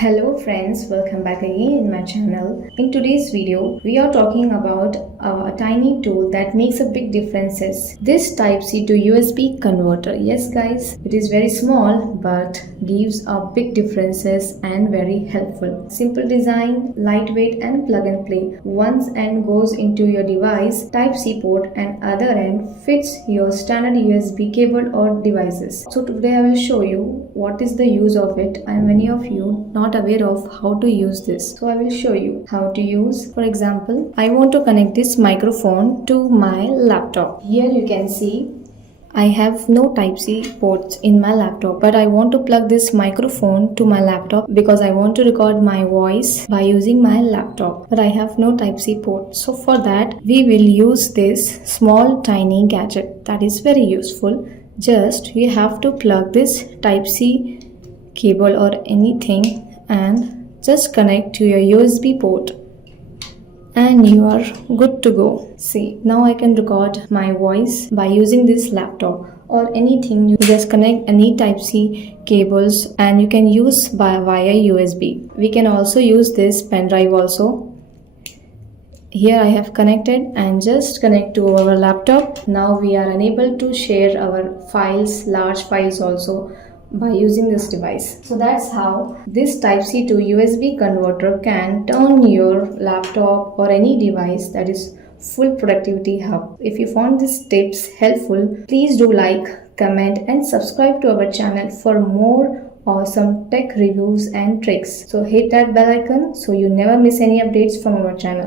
Hello friends, welcome back again in my channel. In today's video, we are talking about a tiny tool that makes a big differences. This Type-C to USB converter. Yes guys, it is very small but gives a big differences and very helpful. Simple design, lightweight and plug and play. One end goes into your device Type-C port and other end fits your standard USB cable or devices. So today I will show you what is the use of it, and many of you not aware of how to use this. So I will show you how to use. For example, I want to connect this microphone to my laptop. Here you can see I have no Type-C ports in my laptop, but I want to plug this microphone to my laptop because I want to record my voice by using my laptop, but I have no Type-C port. So for that, we will use this small tiny gadget that is very useful. Just you have to plug this Type-C cable or anything and just connect to your USB port and you are good to go. See, now I can record my voice by using this laptop or anything. You just connect any Type-C cables and you can use via USB. We can also use this pen drive also. Here I have connected and just connect to our laptop. Now we are unable to share our files, large files also, by using this device. So that's how this Type-C to USB converter can turn your laptop or any device that is full productivity hub. If you found these tips helpful, please do like, comment and subscribe to our channel for more awesome tech reviews and tricks. So hit that bell icon so you never miss any updates from our channel.